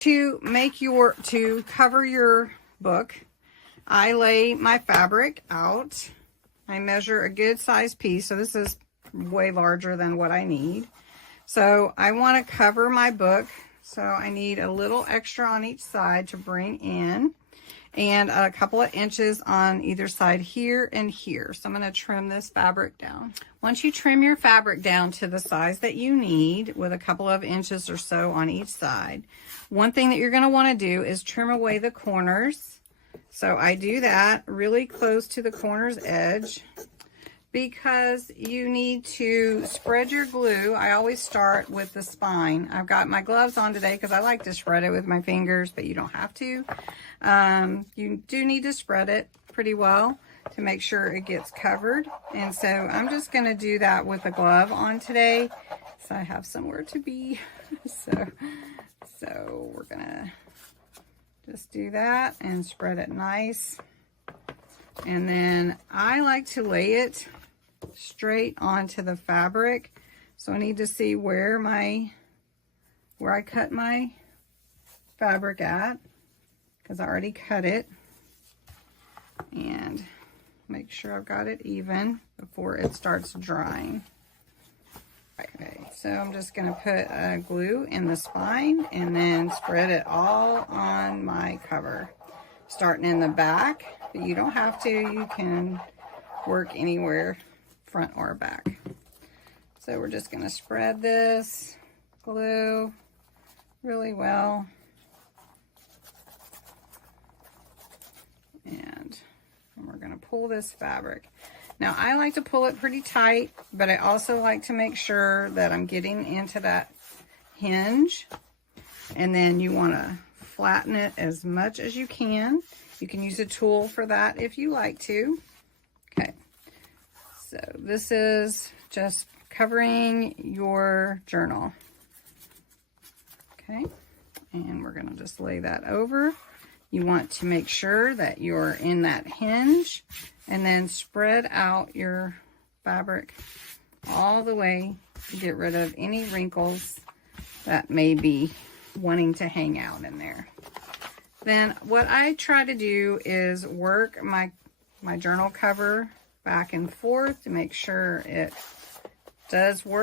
To cover your book, I lay my fabric out. I measure a good size piece, so this is way larger than what I need. So I want to cover my book, so I need a little extra on each side to bring in, and a couple of inches on either side here and here. So I'm going to trim this fabric down. Once you trim your fabric down to the size that you need, with a couple of inches or so on each side, one thing that you're going to want to do is trim away the corners. So I do that really close to the corner's edge, because you need to spread your glue. I always start with the spine. I've got my gloves on today because I like to spread it with my fingers, but you don't have to. You do need to spread it pretty well to make sure it gets covered. And so I'm just going to do that with a glove on today, so I have somewhere to be. So we're going to just do that and spread it nice. And then I like to lay it straight onto the fabric. So I need to see where I cut my fabric at, because I already cut it, and make sure I've got it even before it starts drying. Okay, so I'm just going to put glue in the spine and then spread it all on my cover, starting in the back, but you don't have to. You can work anywhere, front or back. So we're just going to spread this glue really well, and we're going to pull this fabric. Now I like to pull it pretty tight, but I also like to make sure that I'm getting into that hinge, and then you want to flatten it as much as you can. You can use a tool for that if you like to. Okay, so this is just covering your journal. Okay, and we're going to just lay that over. You want to make sure that you're in that hinge, and then spread out your fabric all the way to get rid of any wrinkles that may be wanting to hang out in there. Then what I try to do is work my journal cover back and forth to make sure it does work.